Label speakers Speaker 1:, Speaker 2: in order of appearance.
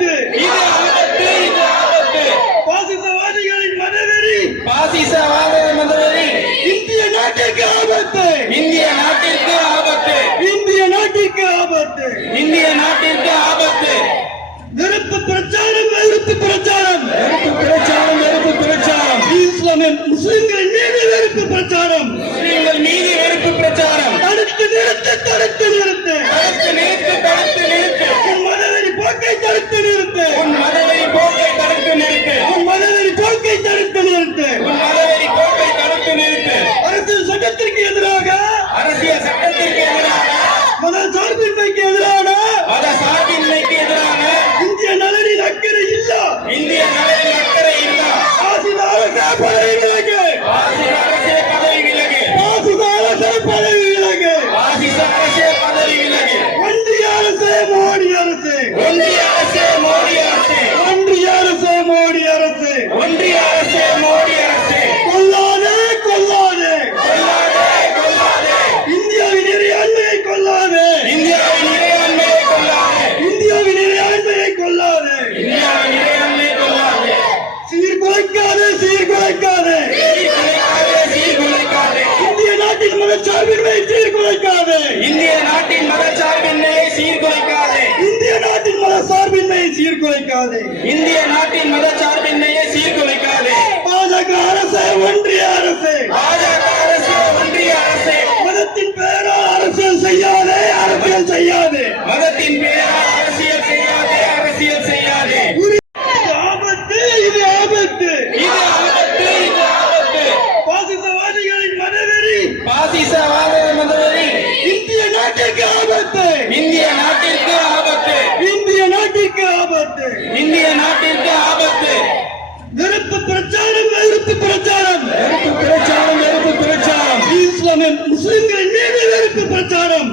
Speaker 1: ஆபத்து
Speaker 2: இது ஆபத்து இது ஆபத்து.
Speaker 1: பாசிசவாதிகளின் மதவெறி
Speaker 2: பாசிசவாத மதவெறி
Speaker 1: இந்திய நாட்டிற்கு ஆபத்து.
Speaker 2: இந்திய நாட்டிற்கு ஆபத்து.
Speaker 1: இந்திய நாட்டிற்கு ஆபத்து.
Speaker 2: இந்திய நாட்டிற்கு ஆபத்து.
Speaker 1: வெறுப்பு பிரச்சாரம் வெறுப்பு பிரச்சாரம்.
Speaker 2: வெறுப்பு பிரச்சாரம் வெறுப்பு பிரச்சாரம்.
Speaker 1: இஸ்லாமிய முஸ்லிம்களின் மீது வெறுப்பு பிரச்சாரம்.
Speaker 2: Yes.
Speaker 1: சீர்குலைக்காது. இந்திய நாட்டின் மதச்சார்பு முஸ்லிம்கள் மீது
Speaker 2: வெறுப்பு பிரச்சாரம்